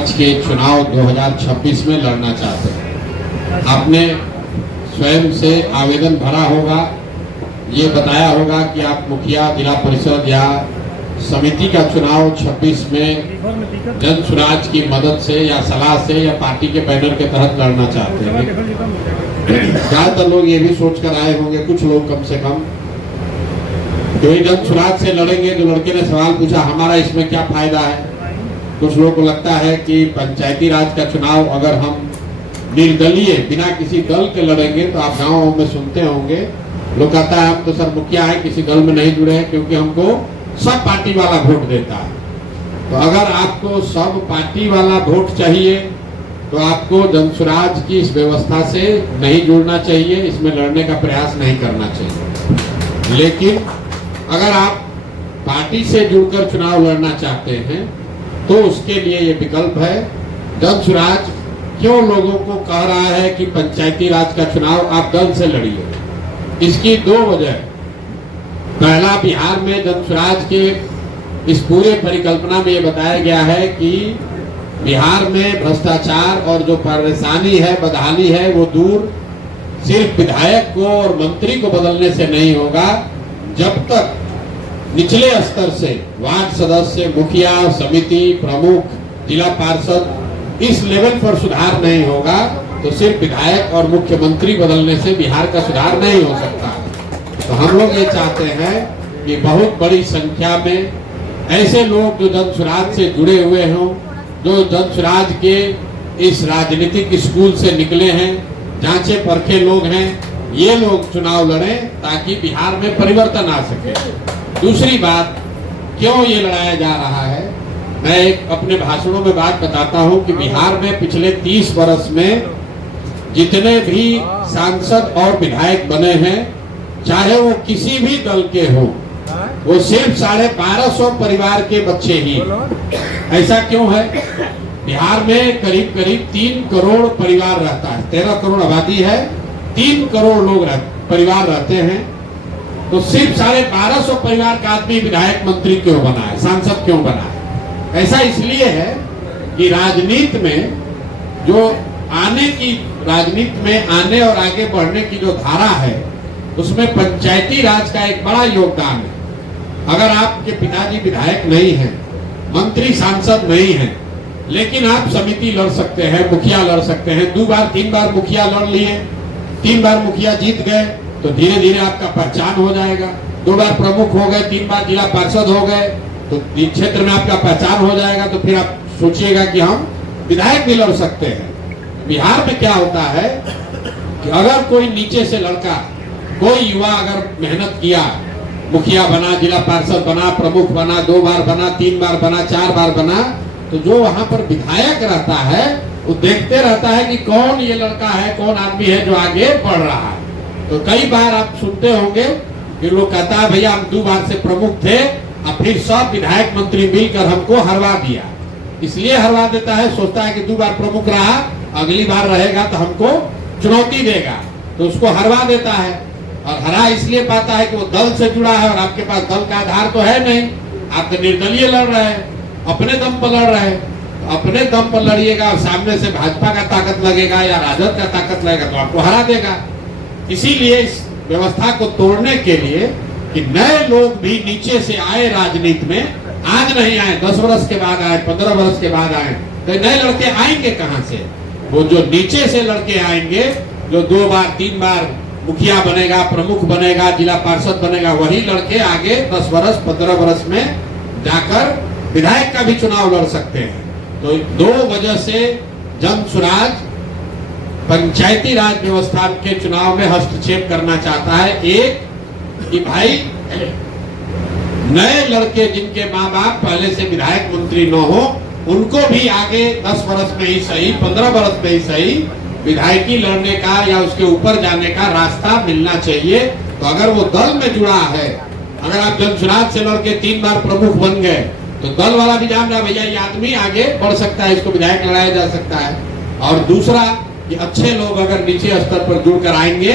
स्वराज के चुनाव 2026 में लड़ना चाहते हैं। आपने स्वयं से आवेदन भरा होगा, ये बताया होगा कि आप मुखिया, जिला परिषद या समिति का चुनाव 26 में जन स्वराज की मदद से या सलाह से या पार्टी के बैनर के तहत लड़ना चाहते हैं। ज्यादातर लोग ये भी सोच कर आए होंगे, कुछ लोग कम से कम, जो जन स्वराज से लड़ेंगे। जो लड़के ने सवाल पूछा, हमारा इसमें क्या फायदा है? कुछ लोगों को लगता है कि पंचायती राज का चुनाव अगर हम निर्दलीय बिना किसी दल के लड़ेंगे, तो आप गाँव में सुनते होंगे लोग कहता है हम तो सर मुखिया है, किसी दल में नहीं जुड़े हैं, क्योंकि हमको सब पार्टी वाला वोट देता है। तो अगर आपको सब पार्टी वाला वोट चाहिए तो आपको जन स्वराज की इस व्यवस्था से नहीं जुड़ना चाहिए, इसमें लड़ने का प्रयास नहीं करना चाहिए। लेकिन अगर आप पार्टी से जुड़कर चुनाव लड़ना चाहते हैं तो उसके लिए ये विकल्प है। जन स्वराज क्यों लोगों को कह रहा है कि पंचायती राज का चुनाव आप दल से लड़िए? इसकी दो वजह। पहला, बिहार में जन स्वराज के इस पूरे परिकल्पना में ये बताया गया है कि बिहार में भ्रष्टाचार और जो परेशानी है, बदहाली है, वो दूर सिर्फ विधायक को और मंत्री को बदलने से नहीं होगा। जब तक निचले स्तर से वार्ड सदस्य, मुखिया, समिति प्रमुख, जिला पार्षद इस लेवल पर सुधार नहीं होगा तो सिर्फ विधायक और मुख्यमंत्री बदलने से बिहार का सुधार नहीं हो सकता। तो हम लोग ये चाहते हैं कि बहुत बड़ी संख्या में ऐसे लोग जो जन स्वराज से जुड़े हुए हों, जो जन स्वराज के इस राजनीतिक स्कूल से निकले हैं, जांचे परखे लोग हैं, ये लोग चुनाव लड़ें ताकि बिहार में परिवर्तन आ सके। दूसरी बात, क्यों ये लड़ाया जा रहा है, मैं एक अपने भाषणों में बात बताता हूं कि बिहार में पिछले 30 वर्ष में जितने भी सांसद और विधायक बने हैं, चाहे वो किसी भी दल के हो, वो सिर्फ 1250 परिवार के बच्चे ही। ऐसा क्यों है? बिहार में करीब करीब 3 करोड़ परिवार रहता है, 13 करोड़ आबादी है, 3 करोड़ लोग परिवार रहते हैं। तो सिर्फ 1250 परिवार का आदमी विधायक मंत्री क्यों बना है, सांसद क्यों बना है? ऐसा इसलिए है कि राजनीति में जो राजनीति में आने और आगे बढ़ने की जो धारा है, उसमें पंचायती राज का एक बड़ा योगदान है। अगर आपके पिताजी विधायक नहीं हैं, मंत्री सांसद नहीं हैं, लेकिन आप समिति लड़ सकते हैं, मुखिया लड़ सकते हैं। 2 बार 3 बार मुखिया लड़ लिए, 3 बार मुखिया जीत गए तो धीरे धीरे आपका पहचान हो जाएगा। 2 बार प्रमुख हो गए, 3 बार जिला पार्षद हो गए तो क्षेत्र में आपका पहचान हो जाएगा। तो फिर आप सोचिएगा कि हम विधायक भी लड़ सकते हैं। बिहार में क्या होता है कि अगर कोई नीचे से लड़का, कोई युवा अगर मेहनत किया, मुखिया बना, जिला पार्षद बना, प्रमुख बना, 2 बार बना, 3 बार बना, 4 बार बना, तो जो वहां पर विधायक रहता है वो देखते रहता है कि कौन ये लड़का है, कौन आदमी है जो आगे बढ़ रहा है। तो कई बार आप सुनते होंगे कि लोग कहता है भैया हम 2 बार से प्रमुख थे, अब फिर सब विधायक मंत्री मिलकर हमको हरवा दिया। इसलिए हरवा देता है, सोचता है कि 2 बार प्रमुख रहा, अगली बार रहेगा तो हमको चुनौती देगा, तो उसको हरवा देता है। और हरा इसलिए पाता है कि वो दल से जुड़ा है और आपके पास दल का आधार तो है नहीं, आप तो निर्दलीय लड़ रहे हैं, अपने दम पर लड़ रहे हैं। तो अपने दम पर लड़िएगा और सामने से भाजपा का ताकत लगेगा या राजद का ताकत लगेगा तो आपको हरा देगा। इसीलिए इस व्यवस्था को तोड़ने के लिए कि नए लोग भी नीचे से आए राजनीति में, आज नहीं आए, 10 वर्ष के बाद आए, 15 वर्ष के बाद आए, तो नए लड़के आएंगे कहां से? वो जो नीचे से लड़के आएंगे, जो 2 बार 3 बार मुखिया बनेगा, प्रमुख बनेगा, जिला पार्षद बनेगा, वही लड़के आगे 10 वर्ष 15 वर्ष में जाकर विधायक का भी चुनाव लड़ सकते हैं। तो 2 वजह से जन स्वराज पंचायती राज व्यवस्था के चुनाव में हस्तक्षेप करना चाहता है। एक कि भाई नए लड़के जिनके माँ बाप पहले से विधायक मंत्री न हो, उनको भी आगे 10 वर्ष में ही सही, 15 वर्ष में ही सही, विधायकी लड़ने का या उसके ऊपर जाने का रास्ता मिलना चाहिए। तो अगर वो दल में जुड़ा है, अगर आप जन स्वराज से लड़के 3 बार प्रमुख बन गए तो दल वाला भी जान रहा भैया ये आदमी आगे बढ़ सकता है, इसको विधायक लड़ाया जा सकता है। और दूसरा कि अच्छे लोग अगर नीचे स्तर पर जुड़कर आएंगे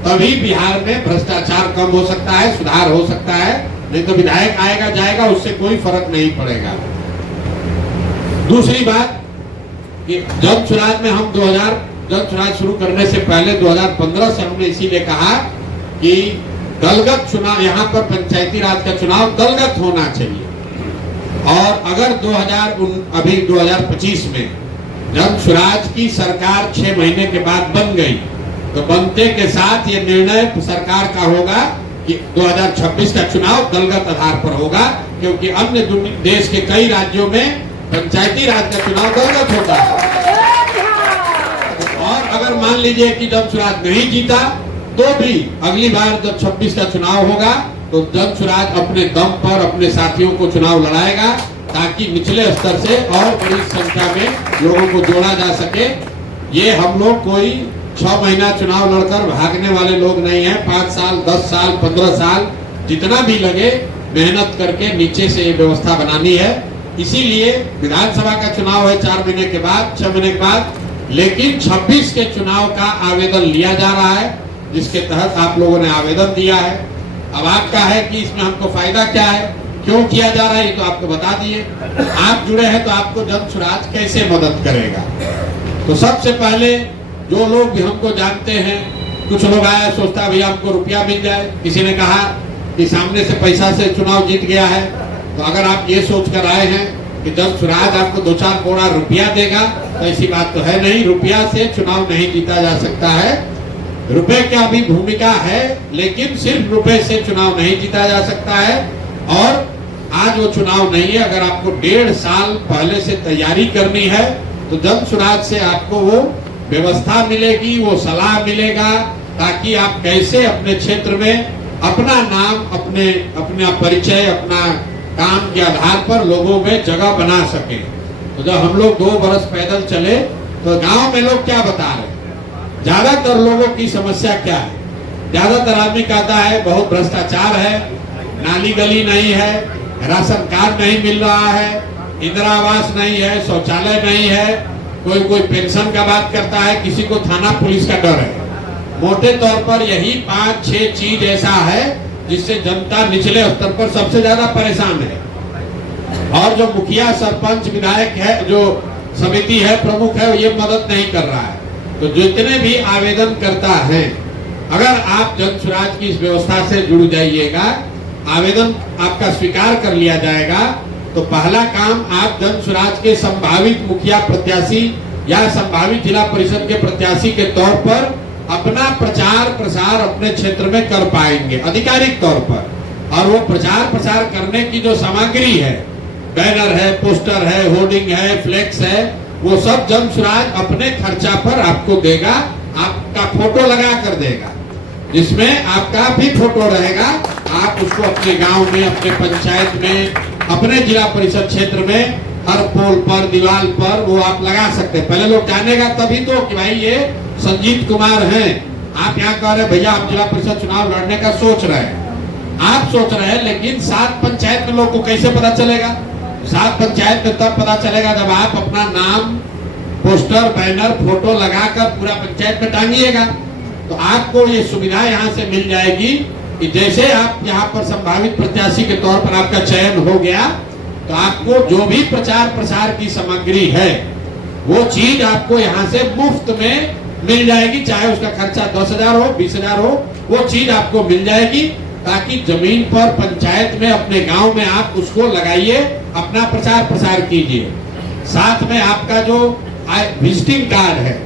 तभी बिहार में भ्रष्टाचार कम हो सकता है, सुधार हो सकता है। नहीं तो विधायक आएगा जाएगा, उससे कोई फर्क नहीं पड़ेगा। दूसरी बात कि जन सुराज में हम 2000 जन सुराज शुरू करने से पहले 2015 से हमने इसीलिए कहा कि दलगत चुनाव, यहाँ पर पंचायती राज का चुनाव दलगत होना चाहिए। और अगर 2025 में जन सुराज की सरकार 6 महीने के बाद बन गई तो बनते के साथ ये निर्णय सरकार का होगा कि 2026 का चुनाव दलगत आधार पर होगा, क्योंकि अन्य देश के कई राज्यों में पंचायती राज का चुनाव दलगत होता है। और अगर मान लीजिए कि जन सुराज नहीं जीता तो भी अगली बार जब 26 का चुनाव होगा तो जन सुराज अपने दम पर अपने साथियों को चुनाव लड़ाएगा, ताकि निचले स्तर से और बड़ी संख्या में लोगों को जोड़ा जा सके। ये हम लोग कोई 6 महीना चुनाव लड़कर भागने वाले लोग नहीं हैं। 5 साल, 10 साल, 15 साल जितना भी लगे मेहनत करके नीचे से ये व्यवस्था बनानी है। इसीलिए विधानसभा का चुनाव है 4 महीने के बाद, 6 महीने के बाद, लेकिन 26 के चुनाव का आवेदन लिया जा रहा है, जिसके तहत आप लोगों ने आवेदन दिया है। अब आपका है कि इसमें हमको फायदा क्या है, क्यों किया जा रहा है, ये तो आपको बता दिए। आप जुड़े हैं तो आपको जन सुराज कैसे मदद करेगा। तो सबसे पहले जो लोग भी हमको जानते हैं, कुछ लोग आया सोचता भैया हमको रुपया मिल जाए, किसी ने कहा कि सामने से पैसा से चुनाव जीत गया है। तो अगर आप ये सोच कर आए हैं कि जन सुराज आपको 2-4 करोड़ रुपया देगा, तो ऐसी बात तो है नहीं। रुपया से चुनाव नहीं जीता जा सकता है। रुपए का भी भूमिका है, लेकिन सिर्फ रुपए से चुनाव नहीं जीता जा सकता है। और आज वो चुनाव नहीं है। अगर आपको 1.5 साल पहले से तैयारी करनी है तो जन सुराज से आपको वो व्यवस्था मिलेगी, वो सलाह मिलेगा, ताकि आप कैसे अपने क्षेत्र में अपना नाम, अपना परिचय, अपना काम के आधार पर लोगों में जगह बना सके। तो जब हम लोग 2 बरस पैदल चले तो गांव में लोग क्या बता रहे हैं, ज्यादातर लोगों की समस्या क्या है। ज्यादातर आदमी कहता है बहुत भ्रष्टाचार है, नाली गली नहीं है, राशन कार्ड नहीं मिल रहा है, इंदिरा आवास नहीं है, शौचालय नहीं है, कोई पेंशन का बात करता है, किसी को थाना पुलिस का डर है। मोटे तौर पर यही 5-6 चीज ऐसा है जिससे जनता निचले स्तर पर सबसे ज्यादा परेशान है। और जो मुखिया, सरपंच, विधायक है, जो समिति है, प्रमुख है, ये मदद नहीं कर रहा है। तो जितने भी आवेदन करता है, अगर आप जन सुराज की इस व्यवस्था से जुड़ जाइएगा, आवेदन आपका स्वीकार कर लिया जाएगा, तो पहला काम आप जन सुराज के संभावित मुखिया प्रत्याशी या संभावित जिला परिषद के प्रत्याशी के तौर पर अपना प्रचार प्रसार अपने क्षेत्र में कर पाएंगे आधिकारिक तौर पर। और वो प्रचार प्रसार करने की जो सामग्री है, बैनर है, पोस्टर है, होर्डिंग है, फ्लेक्स है, वो सब जन सुराज अपने खर्चा पर आपको देगा, आपका फोटो लगा कर देगा, जिसमें आपका भी फोटो रहेगा। आप उसको अपने गांव में, अपने पंचायत में, अपने जिला परिषद क्षेत्र में हर पोल पर, दीवार पर वो आप लगा सकते हैं। पहले लोग जानेगा तभी तो कि भाई ये संजीत कुमार हैं। आप यहाँ कह रहे भैया आप जिला परिषद चुनाव लड़ने का सोच रहे हैं, आप सोच रहे हैं, लेकिन 7 पंचायत में लोग को कैसे पता चलेगा। 7 पंचायत में तब पता चलेगा जब आप अपना नाम, पोस्टर, बैनर, फोटो लगाकर पूरा पंचायत में टांगिएगा। तो आपको ये सुविधा यहाँ से मिल जाएगी कि जैसे आप यहाँ पर संभावित प्रत्याशी के तौर पर आपका चयन हो गया, तो आपको जो भी प्रचार प्रसार की सामग्री है वो चीज आपको यहाँ से मुफ्त में मिल जाएगी। चाहे उसका खर्चा 10,000 हो, 20,000 हो, वो चीज आपको मिल जाएगी, ताकि जमीन पर पंचायत में, अपने गांव में आप उसको लगाइए, अपना प्रचार प्रसार कीजिए। साथ में आपका जो विजिटिंग कार्ड है,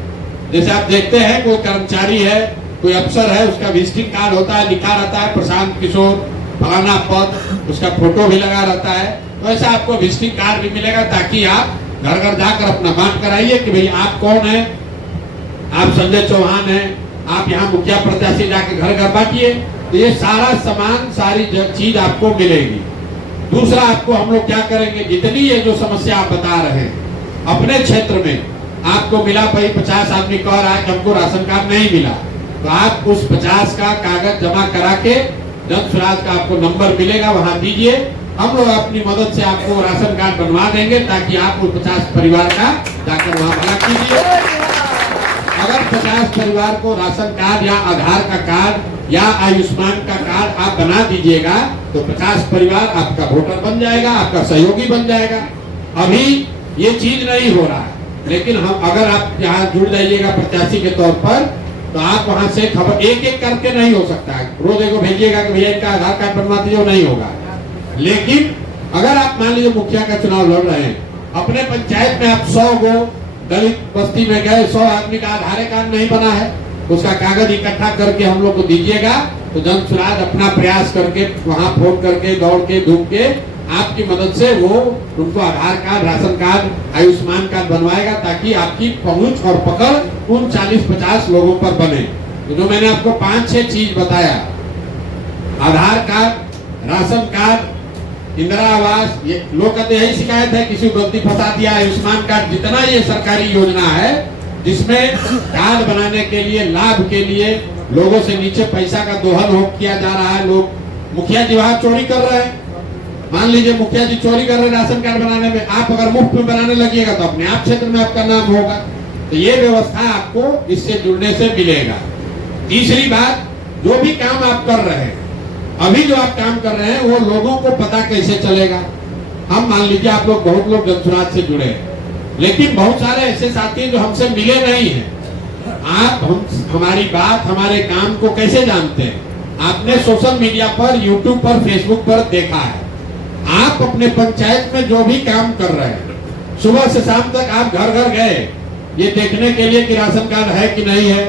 जैसे आप देखते हैं कोई कर्मचारी है, कोई अफसर है, उसका विजिटिंग कार्ड होता है, लिखा रहता है प्रशांत किशोर फलाना पद, उसका फोटो भी लगा रहता है। तो ऐसा आपको विजिटिंग कार्ड भी मिलेगा, ताकि आप घर घर जाकर अपना बात कराइए कि भाई आप कौन है, आप संजय चौहान हैं, आप यहाँ मुखिया प्रत्याशी, जाके घर घर बांटिए। तो ये सारा सामान, सारी चीज आपको मिलेगी। दूसरा, आपको हम लोग क्या करेंगे, जितनी ये जो समस्या आप बता रहे हैं अपने क्षेत्र में आपको मिला, भाई 50 आदमी कह रहा है कि हमको राशन कार्ड नहीं मिला, तो आप उस 50 का कागज जमा करा के जन सुराज का आपको नंबर मिलेगा, वहां दीजिए। हम लोग अपनी मदद से आपको राशन कार्ड बनवा देंगे, ताकि आप उस 50 परिवार का जाकर वहां भला कीजिए। अगर 50 परिवार को राशन कार्ड या आधार का कार्ड या आयुष्मान का कार्ड आप बना दीजिएगा, तो 50 परिवार आपका वोटर बन जाएगा, आपका सहयोगी बन जाएगा। अभी ये चीज नहीं हो रहा है, लेकिन हम अगर आप यहाँ जुड़ जाइएगा प्रत्याशी के तौर पर, तो आप वहां से खबर एक एक करके नहीं हो सकता है, रोज एक भेजिएगा कि भैया इनका आधार कार्ड बनवा दीजिए, नहीं होगा। लेकिन अगर आप मान लीजिए मुखिया का चुनाव लड़ रहे हैं, अपने पंचायत में आप 100 गो दलित बस्ती में गए, 100 आदमी का आधार कार्ड नहीं बना है, उसका कागज इकट्ठा करके हम लोग को दीजिएगा, तो जन स्वराज अपना प्रयास करके वहां फोन करके दौड़ के धूम के आपकी मदद से वो उनको Aadhaar card, ration card, Ayushman card बनवाएगा, ताकि आपकी पहुंच और पकड़ उन 40-50 लोगों पर बने। तो जो मैंने आपको 5-6 चीज बताया, आधार कार्ड, राशन कार्ड, इंदिरा आवास, ये लोग कहते यही शिकायत है किसी को गलती फंसा दिया, आयुष्मान कार्ड, जितना ये सरकारी योजना है जिसमें कार्ड बनाने के लिए, लाभ के लिए लोगों से नीचे पैसा का दोहन हो किया जा रहा है। लोग मुखिया जी वहां चोरी कर रहे हैं, मान लीजिए मुखिया जी चोरी कर रहे हैं राशन कार्ड बनाने में, आप अगर मुफ्त में बनाने लगिएगा तो अपने आप क्षेत्र में आपका नाम होगा। तो ये व्यवस्था आपको इससे जुड़ने से मिलेगा। तीसरी बात, जो भी काम आप कर रहे हैं, अभी जो आप काम कर रहे हैं वो लोगों को पता कैसे चलेगा। हम मान लीजिए आप लोग, बहुत लोग जन स्वराज से जुड़े हैं, लेकिन बहुत सारे ऐसे साथी जो हमसे मिले नहीं हैं। आप हमारी बात, हमारे काम को कैसे जानते हैं? आपने सोशल मीडिया पर, यूट्यूब पर, फेसबुक पर देखा है। आप अपने पंचायत में जो भी काम कर रहे हैं, सुबह से शाम तक आप घर घर गए ये देखने के लिए कि राशन कार्ड है कि नहीं है,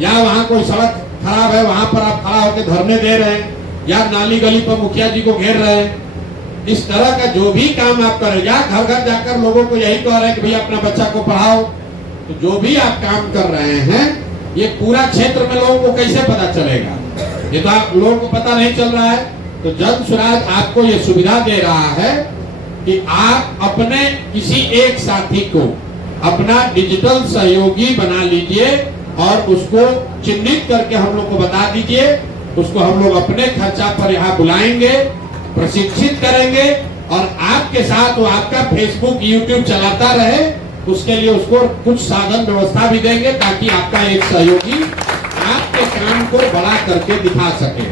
या वहाँ कोई सड़क खराब है वहां पर आप खड़ा होकर धरने दे रहे हैं, या नाली गली पर मुखिया जी को घेर रहे हैं। इस तरह का जो भी काम आप कर रहे हैं, या घर घर जाकर लोगों को यही कह रहे हैं कि भैया अपना बच्चा को पढ़ाओ, तो जो भी आप काम कर रहे हैं ये पूरा क्षेत्र में लोगों को कैसे पता चलेगा? ये तो आप लोगों को पता नहीं चल रहा है। तो जन स्वराज आपको ये सुविधा दे रहा है कि आप अपने किसी एक साथी को अपना डिजिटल सहयोगी बना लीजिए और उसको चिन्हित करके हम लोग को बता दीजिए। उसको हम लोग अपने खर्चा पर यहाँ बुलाएंगे, प्रशिक्षित करेंगे और आपके साथ वो आपका फेसबुक, यूट्यूब चलाता रहे, उसके लिए उसको कुछ साधन व्यवस्था भी देंगे ताकि आपका एक सहयोगी आपके काम को बड़ा करके दिखा सके।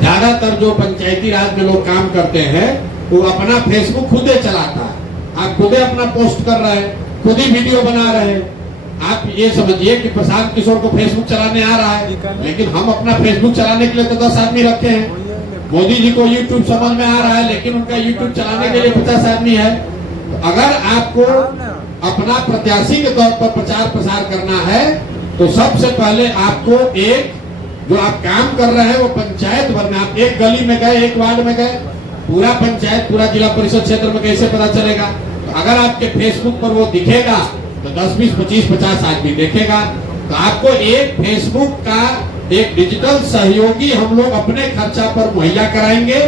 ज्यादातर जो पंचायती राज में लोग काम करते हैं वो अपना फेसबुक खुद ही चलाता है, आप खुद ही अपना पोस्ट कर रहे हैं, खुद ही वीडियो बना रहे हैं। आप ये समझिए कि प्रशांत किशोर को फेसबुक चलाने आ रहा है, लेकिन हम अपना फेसबुक चलाने के लिए तो 10 आदमी रखे हैं। मोदी जी को यूट्यूब समझ में आ रहा है, लेकिन उनका यूट्यूब चलाने के लिए 50 आदमी है। तो अगर आपको अपना प्रत्याशी के तौर पर प्रचार प्रसार करना है तो सबसे पहले आपको एक जो आप काम कर रहे हैं वो पंचायत भर में, आप एक गली में गए, एक वार्ड में गए, पूरा पंचायत, पूरा जिला परिषद क्षेत्र में कैसे पता चलेगा? तो अगर आपके फेसबुक पर वो दिखेगा तो 10, 20, 25, 50 आदमी देखेगा। तो आपको एक फेसबुक का एक डिजिटल सहयोगी हम लोग अपने खर्चा पर मुहैया कराएंगे।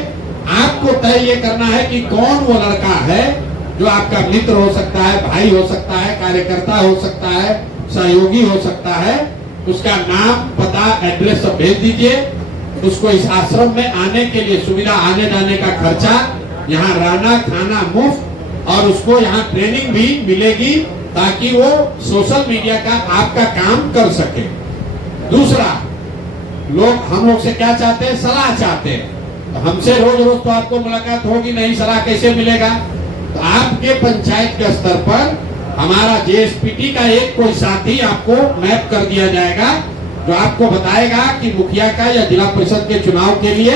आपको तय ये करना है कि कौन वो लड़का है जो आपका मित्र हो सकता है, भाई हो सकता है, कार्यकर्ता हो सकता है, सहयोगी हो सकता है। उसका नाम, पता, एड्रेस सब भेज दीजिए। उसको इस आश्रम में आने के लिए सुविधा, आने जाने का खर्चा, यहाँ रहना खाना मुफ्त, और उसको यहाँ ट्रेनिंग भी मिलेगी ताकि वो सोशल मीडिया का आपका काम कर सके। दूसरा, लोग हम लोग से क्या चाहते हैं? सलाह चाहते हैं। तो हमसे रोज रोज तो आपको मुलाकात होगी नहीं, सलाह कैसे मिलेगा? तो आपके पंचायत के स्तर पर हमारा जेएसपीटी का एक कोई साथी आपको मैप कर दिया जाएगा जो आपको बताएगा कि मुखिया का या जिला परिषद के चुनाव के लिए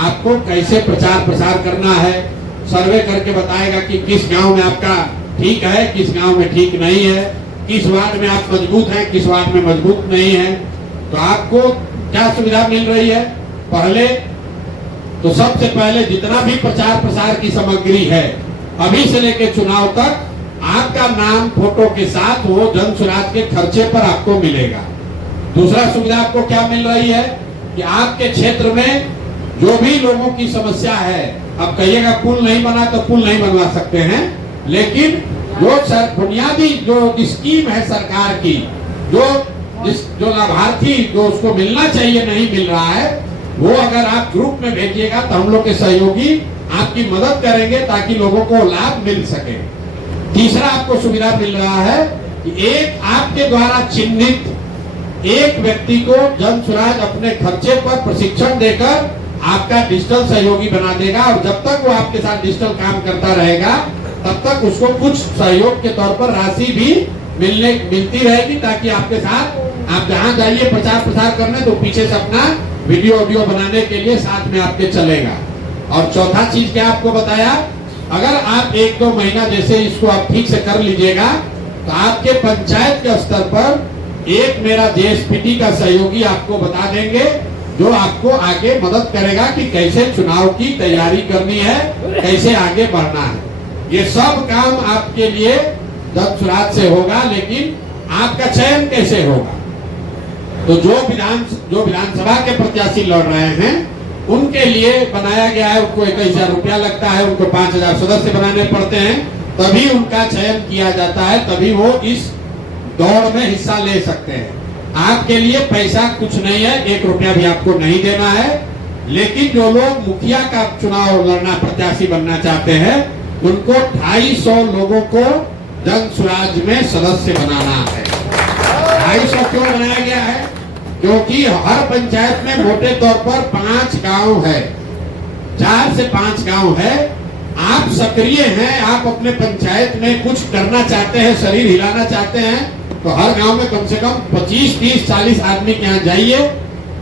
आपको कैसे प्रचार प्रसार करना है। सर्वे करके बताएगा कि किस गांव में आपका ठीक है, किस गांव में ठीक नहीं है, किस वार्ड में आप मजबूत हैं, किस वार्ड में मजबूत नहीं है। तो आपको क्या सुविधा मिल रही है? पहले तो सबसे पहले जितना भी प्रचार प्रसार की सामग्री है अभी से लेकर चुनाव तक आपका नाम फोटो के साथ वो जन स्वराज के खर्चे पर आपको मिलेगा। दूसरा सुविधा आपको क्या मिल रही है कि आपके क्षेत्र में जो भी लोगों की समस्या है, अब कहिएगा पुल नहीं बना तो पुल नहीं बनवा सकते हैं, लेकिन जो बुनियादी जो स्कीम है सरकार की, जो लाभार्थी जो उसको मिलना चाहिए नहीं मिल रहा है, वो अगर आप ग्रुप में भेजिएगा तो हम लोग के सहयोगी आपकी मदद करेंगे ताकि लोगों को लाभ मिल सके। तीसरा आपको सुविधा मिल रहा है कि एक आपके द्वारा चिन्हित एक व्यक्ति को जन स्वराज अपने खर्चे पर प्रशिक्षण देकर आपका डिजिटल सहयोगी बना देगा, और जब तक वो आपके साथ डिजिटल काम करता रहेगा तब तक उसको कुछ सहयोग के तौर पर राशि भी मिलती रहेगी, ताकि आपके साथ आप जहां जाइए प्रचार प्रसार करने तो पीछे से अपना वीडियो ऑडियो बनाने के लिए साथ में आपके चलेगा। और चौथा चीज क्या आपको बताया, अगर आप 1-2 महीना जैसे इसको आप ठीक से कर लीजिएगा तो आपके पंचायत के स्तर पर एक मेरा जेएसपीटी का सहयोगी आपको बता देंगे, जो आपको आगे मदद करेगा कि कैसे चुनाव की तैयारी करनी है, कैसे आगे बढ़ना है। ये सब काम आपके लिए जन सुराज से होगा, लेकिन आपका चयन कैसे होगा। तो जो विधानसभा के प्रत्याशी लड़ रहे हैं उनके लिए बनाया गया है, उनको 21,000 रुपया लगता है, उनको 5,000 सदस्य बनाने पड़ते हैं, तभी उनका चयन किया जाता है, तभी वो इस दौड़ में हिस्सा ले सकते हैं। आपके लिए पैसा कुछ नहीं है, 1 रुपया भी आपको नहीं देना है। लेकिन जो लोग मुखिया का चुनाव लड़ना, प्रत्याशी बनना चाहते हैं, उनको 250 लोगों को जन सुराज में सदस्य बनाना है। 250 क्यों बनाया गया है? क्योंकि हर पंचायत में मोटे तौर पर 5 गांव है, 4 से 5 गांव है। आप सक्रिय हैं, आप अपने पंचायत में कुछ करना चाहते हैं, शरीर हिलाना चाहते हैं, तो हर गांव में कम से कम 25, 30, 40 आदमी के यहाँ जाइए।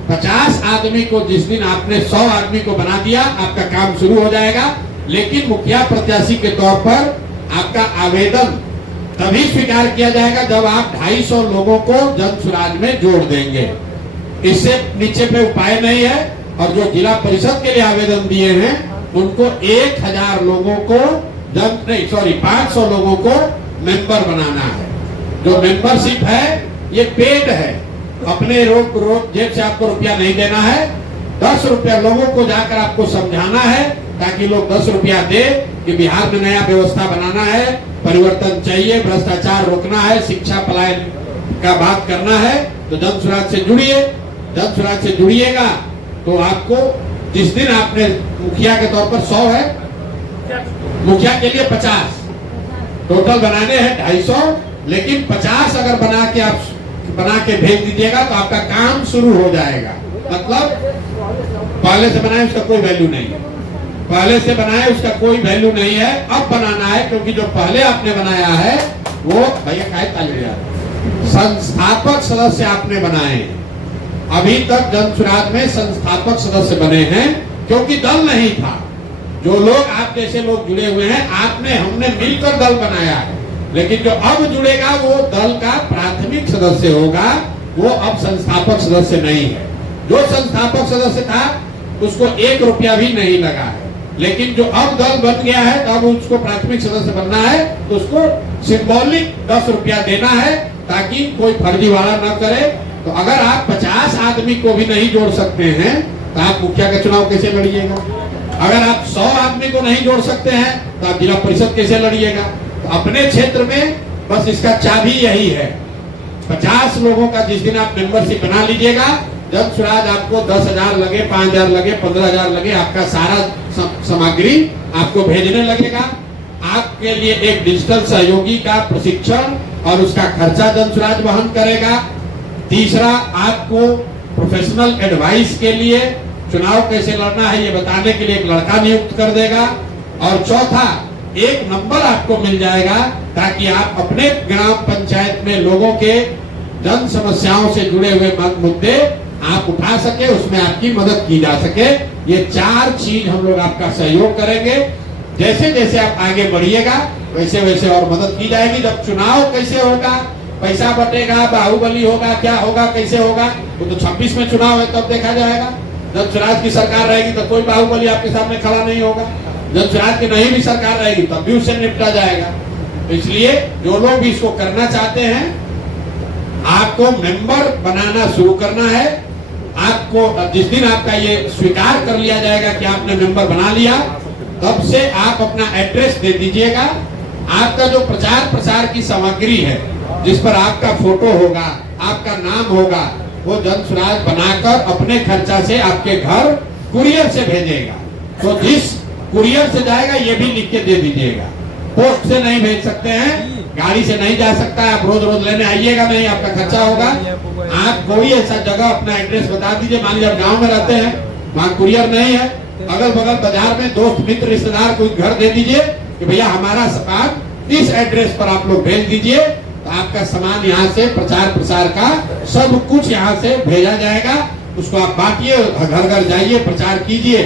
50 आदमी को जिस दिन आपने 100 आदमी को बना दिया, आपका काम शुरू हो जाएगा। लेकिन मुखिया प्रत्याशी के तौर पर आपका आवेदन तभी स्वीकार किया जाएगा जब आप 250 लोगों को जन सुराज में जोड़ देंगे। इससे नीचे पे उपाय नहीं है। और जो जिला परिषद के लिए आवेदन दिए हैं उनको 1000 लोगों को 500 लोगों को मेंबर बनाना है। जो मेंबरशिप है ये पेड है, अपने रोज जेब से आपको रुपया नहीं देना है। 10 रुपया लोगों को जाकर आपको समझाना है, ताकि लोग 10 रुपया दे कि बिहार में नया व्यवस्था बनाना है, परिवर्तन चाहिए, भ्रष्टाचार रोकना है, शिक्षा पलायन का बात करना है। तो जन सुराज से जुड़िए। जन सुराज से जुड़िएगा तो आपको जिस दिन आपने मुखिया के तौर पर 100 है, मुखिया के लिए 50 टोटल बनाने हैं 250, लेकिन 50 अगर बना के भेज दीजिएगा तो आपका काम शुरू हो जाएगा। मतलब पहले से बनाए उसका कोई वैल्यू नहीं है, पहले से बनाए उसका कोई वैल्यू नहीं है। अब बनाना है, क्योंकि जो पहले आपने बनाया है वो भैया संस्थापक सदस्य आपने बनाए हैं। अभी तक जन सुराज में संस्थापक सदस्य बने हैं, क्योंकि दल नहीं था। जो लोग आप जैसे लोग जुड़े हुए हैं, हमने मिलकर दल बनाया है। लेकिन जो अब जुड़ेगा वो दल का प्राथमिक सदस्य होगा, वो अब संस्थापक सदस्य नहीं है। जो संस्थापक सदस्य था उसको 1 रुपया भी नहीं लगा है। लेकिन जो अब दल बन गया है, तब उसको प्राथमिक सदस्य बनना है तो उसको सिंबॉलिक 10 रुपया देना है, ताकि कोई फर्जीवाड़ा न करे। तो अगर आप 50 आदमी को भी नहीं जोड़ सकते हैं तो आप मुखिया का चुनाव कैसे लड़िएगा? अगर आप 100 आदमी को नहीं जोड़ सकते हैं तो आप जिला परिषद कैसे लड़िएगा? तो अपने क्षेत्र में बस इसका चाबी यही है। 50 लोगों का जिस दिन आप मेंबरशिप बना लीजिएगा, जन सुराज आपको 10,000 लगे, 5,000 लगे, 15,000 लगे, आपका सारा सामग्री आपको भेजने लगेगा। आपके लिए एक डिजिटल सहयोगी का प्रशिक्षण और उसका खर्चा जन सुराज वहन करेगा। तीसरा, आपको प्रोफेशनल एडवाइस के लिए चुनाव कैसे लड़ना है ये बताने के लिए एक लड़का नियुक्त कर देगा। और चौथा, एक नंबर आपको मिल जाएगा, ताकि आप अपने ग्राम पंचायत में लोगों के जन समस्याओं से जुड़े हुए मुद्दे आप उठा सके, उसमें आपकी मदद की जा सके। ये 4 चीज हम लोग आपका सहयोग करेंगे। जैसे जैसे आप आगे बढ़िएगा वैसे वैसे और मदद की जाएगी। जब चुनाव कैसे होगा, पैसा बटेगा, बाहुबली होगा, क्या होगा, कैसे होगा, वो तो 26 में चुनाव है, तब देखा जाएगा। जब सुराज की सरकार रहेगी तो कोई बाहुबली आपके सामने खड़ा नहीं होगा। जब सुराज की नहीं भी सरकार रहेगी तब भी उससे निपटा जाएगा। तो इसलिए जो लोग भी इसको करना चाहते हैं, आपको मेंबर बनाना शुरू करना है। आपको जिस दिन आपका ये स्वीकार कर लिया जाएगा कि आपने मेंबर बना लिया, तब से आप अपना एड्रेस दे दीजिएगा। आपका जो प्रचार प्रसार की सामग्री है, जिस पर आपका फोटो होगा, आपका नाम होगा, वो जन सुराज बनाकर अपने खर्चा से आपके घर कुरियर से भेजेगा। तो जिस कुरियर से जाएगा ये भी लिख के दे दीजिएगा। पोस्ट से नहीं भेज सकते हैं, गाड़ी से नहीं जा सकता है, आप रोज रोज लेने आइएगा नहीं, आपका खर्चा होगा। आप कोई ऐसा जगह अपना एड्रेस बता दीजिए। मान लीजिए आप गाँव में रहते हैं, वहाँ कुरियर नहीं है, अगल बगल बाजार में दोस्त मित्र रिश्तेदार कोई घर दे दीजिए, कि भैया हमारा सामान इस एड्रेस पर आप लोग भेज दीजिए, तो आपका सामान यहाँ से प्रचार प्रसार का सब कुछ यहाँ से भेजा जाएगा। उसको आप बांटिए, घर घर जाइए, प्रचार कीजिए,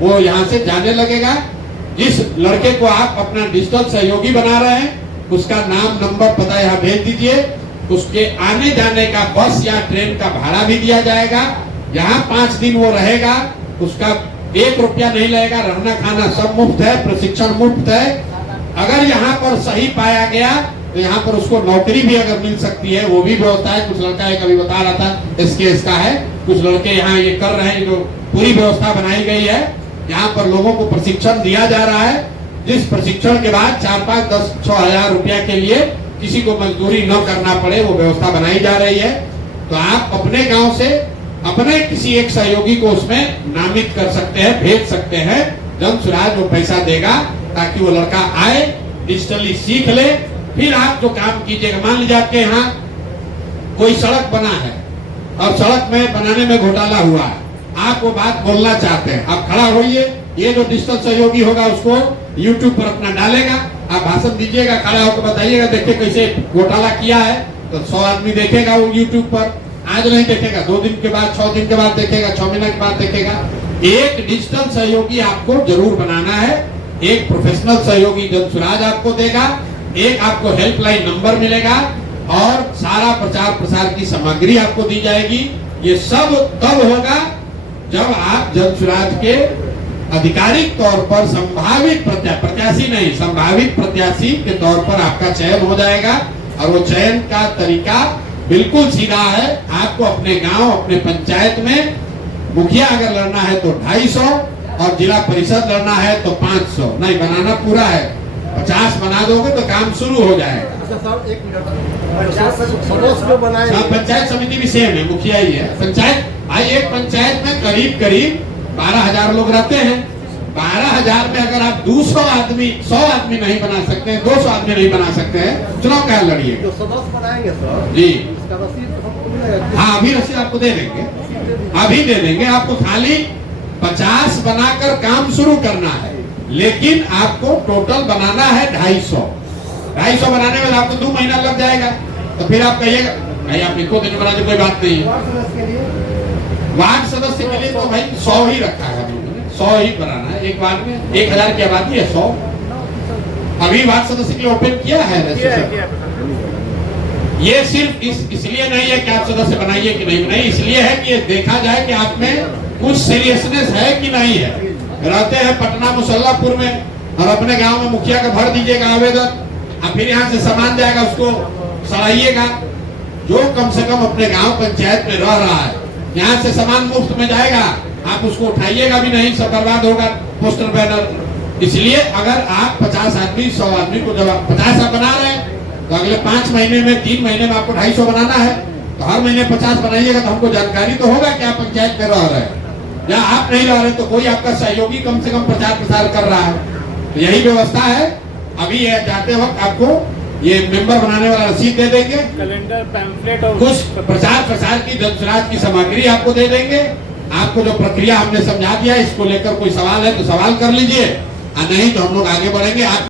वो यहाँ से जाने लगेगा। जिस लड़के को आप अपना डिजिटल सहयोगी बना रहे हैं उसका नाम, नंबर, पता यहाँ भेज दीजिए। उसके आने जाने का बस या ट्रेन का भाड़ा भी दिया जाएगा। यहाँ 5 दिन वो रहेगा, उसका 1 रुपया नहीं लगेगा, रहना खाना सब मुफ्त है, प्रशिक्षण मुफ्त है। अगर यहाँ पर सही पाया गया तो यहाँ पर उसको नौकरी भी अगर मिल सकती है, वो भी व्यवस्था है। कुछ लड़का एक अभी बता रहा था एसकेएस का है, कुछ लड़के यहाँ ये कर रहे हैं, जो पूरी व्यवस्था बनाई गई है। यहाँ पर लोगों को प्रशिक्षण दिया जा रहा है, जिस प्रशिक्षण के बाद 4, 5, 10, 6 हजार रुपया के लिए किसी को मजदूरी न करना पड़े, वो व्यवस्था बनाई जा रही है। तो आप अपने गांव से अपने किसी एक सहयोगी को उसमें नामित कर सकते हैं, भेज सकते हैं। जन सुराज वो पैसा देगा ताकि वो लड़का आए, डिजिटली सीख ले। फिर आप जो काम कीजिएगा, मान लीजिए आपके यहाँ कोई सड़क बना है और सड़क में बनाने में घोटाला हुआ है, आप वो बात बोलना चाहते हैं, आप खड़ा होइए। ये जो डिजिटल सहयोगी होगा उसको YouTube पर अपना डालेगा, आप भाषण दीजिएगा, खड़ा होकर बताइएगा, देखिए कैसे घोटाला किया है। तो 100 आदमी देखेगा वो YouTube पर। आज नहीं देखेगा, 2 दिन के बाद, 6 दिन के बाद देखेगा, 6 महीने के बाद देखेगा। एक डिजिटल सहयोगी आपको जरूर बनाना है। एक प्रोफेशनल सहयोगी जन सुराज आपको देगा, एक आपको हेल्पलाइन नंबर मिलेगा और सारा प्रचार प्रसार की सामग्री आपको दी जाएगी। ये सब तब होगा जब आप जन सुराज के आधिकारिक तौर पर संभावित प्रत्याशी नहीं, संभावित प्रत्याशी के तौर पर आपका चयन हो जाएगा। और वो चयन का तरीका बिल्कुल सीधा है। आपको अपने गांव, अपने पंचायत में मुखिया अगर लड़ना है तो 250 और जिला परिषद लड़ना है तो 500। नहीं, बनाना पूरा है। 50 बना दोगे तो काम शुरू हो जाएगा। पंचायत समिति भी सेम है, मुखिया ही है। पंचायत भाई, एक पंचायत में करीब 12,000 लोग रहते हैं। 12,000 में अगर आप 200 आदमी, 100 आदमी नहीं बना सकते हैं, 200 आदमी नहीं बना सकते हैं, चुनाव क्या लड़िए? जो सदस्य बनाएंगे सर जी, इसका रसीद हमको मिलेगा? हाँ, अभी रसीद आपको दे देंगे, अभी दे देंगे। आपको खाली 50 बनाकर काम शुरू करना है, लेकिन आपको टोटल बनाना है 250 बनाने में आपको 2 महीना लग जाएगा। तो फिर आप कहिएगा भाई आप इनको दिन बना दे, कोई बात नहीं है। वार्ड सदस्य के लिए तो भाई 100 ही रखा है, 100 ही बनाना है। एक वार्ड में 1000 की आबादी है, 100। अभी वार्ड सदस्य के लिए ओपन किया है। ये सिर्फ इसलिए नहीं है कि आप सदस्य बनाइए कि नहीं बनाइए, इसलिए है कि ये देखा जाए कि आप में कुछ सीरियसनेस है कि नहीं है। रहते हैं पटना मुसल्लापुर में और अपने गांव में मुखिया का भर दीजिएगा आवेदन, और फिर यहाँ से सामान जाएगा, उसको सड़ाइएगा। जो कम से कम अपने गांव पंचायत में रह रहा है, यहाँ से सामान मुफ्त में जाएगा, आप उसको उठाइएगा भी नहीं, सब बर्बाद होगा, पोस्टर बैनर। इसलिए अगर आप 50 आदमी, 100 आदमी को जब 50 आप बना रहे हैं तो अगले 5 महीने में, 3 महीने में आपको 250 बनाना है। तो हर महीने 50 बनाइएगा तो हमको जानकारी तो होगा कि आप पंचायत में रह रहे हैं। या आप नहीं रह रहे तो कोई आपका सहयोगी कम से कम प्रचार प्रसार कर रहा है। तो यही व्यवस्था है। अभी ये जाते वक्त आपको ये मेंबर बनाने वाला रसीद दे देंगे, कैलेंडर, पैम्फलेट और कुछ प्रचार प्रसार की जनसुराज की सामग्री आपको दे देंगे। आपको जो प्रक्रिया हमने समझा दिया, इसको लेकर कोई सवाल है तो सवाल कर लीजिए, और नहीं तो हम लोग आगे बढ़ेंगे। आप